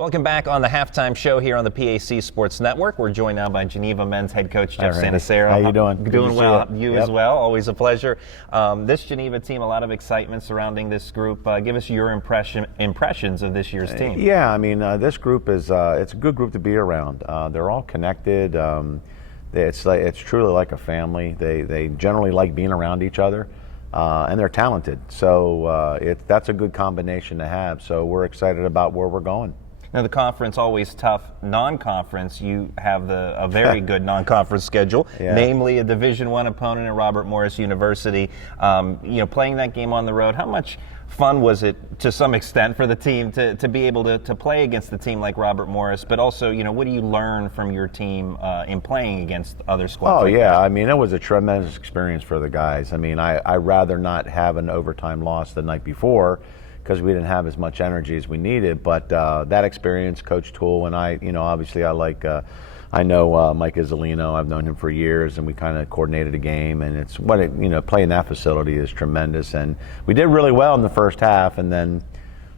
Welcome back on the halftime show here on the PAC Sports Network. We're joined now by Geneva men's head coach Jeff Santarsiero. How you doing? Doing well. You as well. Always a pleasure. This Geneva team, a lot of excitement surrounding this group. Give us your impressions of this year's team. Yeah, I mean, this group is it's a good group to be around. They're all connected. It's truly like a family. They generally like being around each other, and they're talented. So that's a good combination to have. So we're excited about where we're going. Now, the conference always tough. Non-conference, you have a very good non-conference schedule, namely a Division I opponent at Robert Morris University. Playing that game on the road, how much fun was it to some extent for the team to be able to play against a team like Robert Morris, but also, what do you learn from your team in playing against other squads? I mean, it was a tremendous experience for the guys. I mean, I'd rather not have an overtime loss the night before, because we didn't have as much energy as we needed. But that experience, Coach Toole and I, obviously I know Mike Izzolino. I've known him for years, and we kind of coordinated a game. And it's playing that facility is tremendous. And we did really well in the first half, and then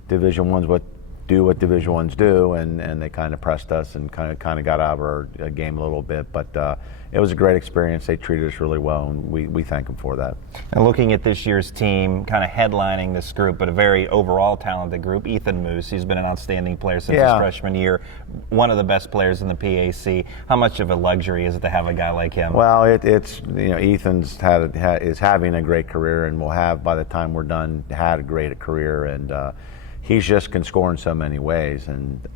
Division I's do what Division I's do, and they kind of pressed us and kind of got out of our game a little bit. But it was a great experience. They treated us really well, and we thank them for that. And looking at this year's team, kind of headlining this group, but a very overall talented group, Ethan Moose, he's been an outstanding player since his freshman year, one of the best players in the PAC. How much of a luxury is it to have a guy like him? Well, Ethan's is having a great career, and will have, by the time we're done, had a great career, and he's just can score in so many ways, and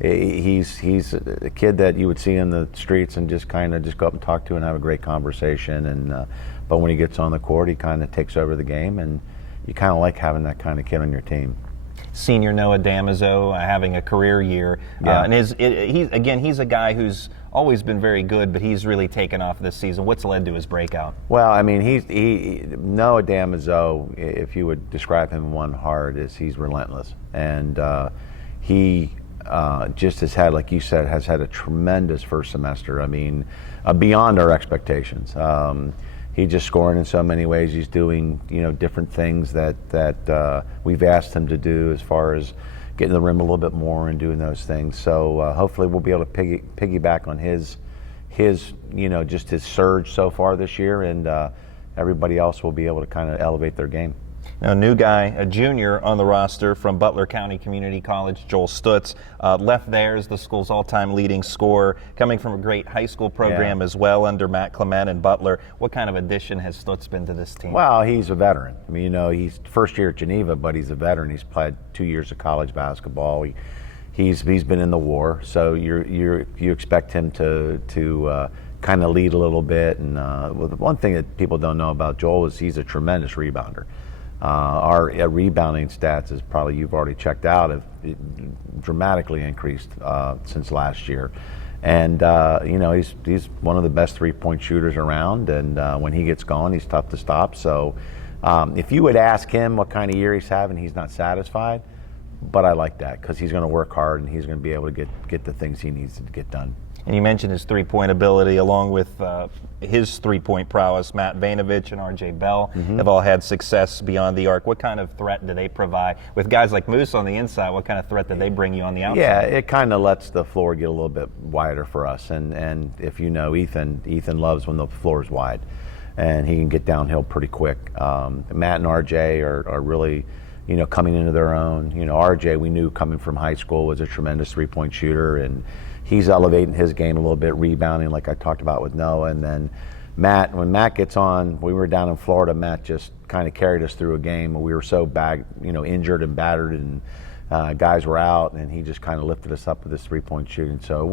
he's a kid that you would see in the streets and just go up and talk to and have a great conversation. And but when he gets on the court, he kind of takes over the game, and you kind of like having that kind of kid on your team. Senior Noah Dammuz having a career year, and he's a guy who's always been very good, but he's really taken off this season. What's led to his breakout? Well, I mean, Noah Dammuz, if you would describe him in one word, is he's relentless, and he just has had, like you said, has had a tremendous first semester. I mean, beyond our expectations. He's just scoring in so many ways. He's doing, different things that we've asked him to do, as far as getting the rim a little bit more and doing those things. So hopefully we'll be able to piggyback on his just his surge so far this year, and everybody else will be able to kind of elevate their game. Now, new guy, a junior on the roster from Butler County Community College, Joel Stutz, left there as the school's all-time leading scorer, coming from a great high school program as well under Matt Clement and Butler. What kind of addition has Stutz been to this team? Well, he's a veteran. I mean, he's first year at Geneva, but he's a veteran. He's played 2 years of college basketball. He's been in the war, so you expect him to kind of lead a little bit. And the one thing that people don't know about Joel is he's a tremendous rebounder. Our rebounding stats, is probably you've already checked out, have dramatically increased since last year. And he's one of the best three-point shooters around, and when he gets going, he's tough to stop. So if you would ask him what kind of year he's having, he's not satisfied. But I like that, because he's going to work hard, and he's going to be able to get the things he needs to get done. And you mentioned his three-point ability, along with his three-point prowess. Matt Vainovich and R.J. Bell have all had success beyond the arc. What kind of threat do they provide? With guys like Moose on the inside, what kind of threat do they bring you on the outside? Yeah, it kind of lets the floor get a little bit wider for us. And if you know Ethan loves when the floor is wide, and he can get downhill pretty quick. Matt and R.J. are really, coming into their own. R.J., we knew coming from high school, was a tremendous three-point shooter, and he's elevating his game a little bit, rebounding like I talked about with Noah. And then Matt, when Matt gets on, we were down in Florida, Matt just kind of carried us through a game. We were so injured and battered, and guys were out, and he just kind of lifted us up with his three-point shooting. So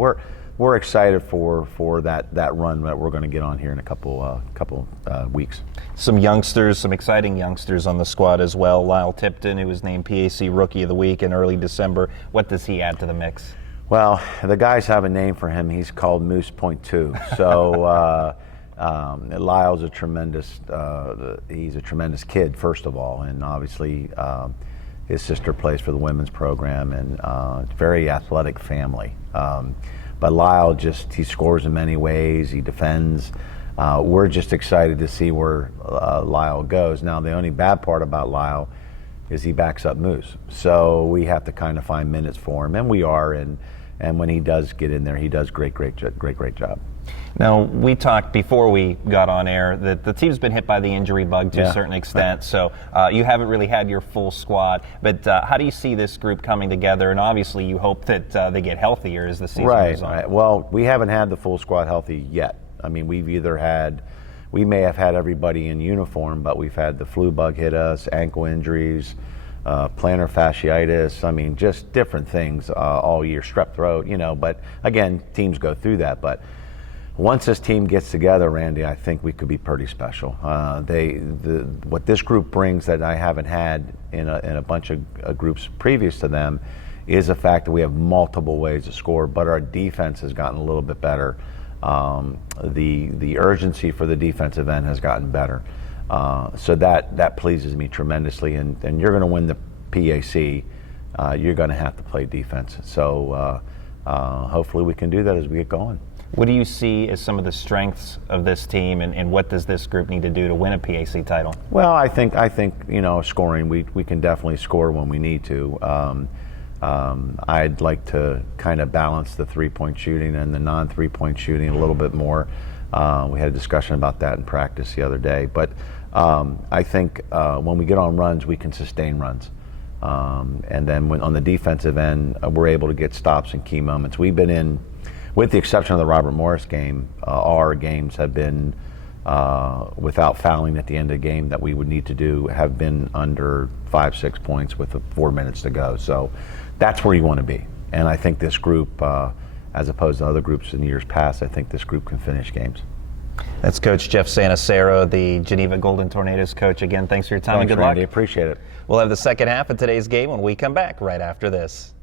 we're excited for that run that we're going to get on here in a couple weeks. Some exciting youngsters on the squad as well. Lyle Tipton, who was named PAC Rookie of the Week in early December. What does he add to the mix? Well, the guys have a name for him. He's called Moose Point 2. So Lyle's a tremendous kid, first of all, and obviously his sister plays for the women's program, and very athletic family. But Lyle he scores in many ways. He defends. We're just excited to see where Lyle goes. Now, the only bad part about Lyle, is he backs up Moose. So we have to kind of find minutes for him, and we are. And when he does get in there, he does great job. Now, we talked before we got on air that the team's been hit by the injury bug to a certain extent, so you haven't really had your full squad. But how do you see this group coming together? And obviously, you hope that they get healthier as the season goes on. Right. Well, we haven't had the full squad healthy yet. I mean, we may have had everybody in uniform, but we've had the flu bug hit us, ankle injuries, plantar fasciitis. I mean, just different things all year, strep throat, But again, teams go through that. But once this team gets together, Randy, I think we could be pretty special. What this group brings that I haven't had in a bunch of groups previous to them is the fact that we have multiple ways to score, but our defense has gotten a little bit better. The urgency for the defensive end has gotten better. So that pleases me tremendously. And you're going to win the PAC. You're going to have to play defense. So hopefully we can do that as we get going. What do you see as some of the strengths of this team, and what does this group need to do to win a PAC title? Well, I think scoring. We can definitely score when we need to. I'd like to kind of balance the three-point shooting and the non-three-point shooting a little bit more. We had a discussion about that in practice the other day. But I think when we get on runs, we can sustain runs. And then on the defensive end, we're able to get stops in key moments. We've been in, with the exception of the Robert Morris game, all our games have been without fouling at the end of the game that we would need to do, have been under 5-6 points with 4 minutes to go. So that's where you want to be. And I think this group, as opposed to other groups in years past, I think this group can finish games. That's Coach Jeff Santarsiero, the Geneva Golden Tornadoes coach. Again, thanks for your time and good Randy. luck. Appreciate it. We'll have the second half of today's game when we come back right after this.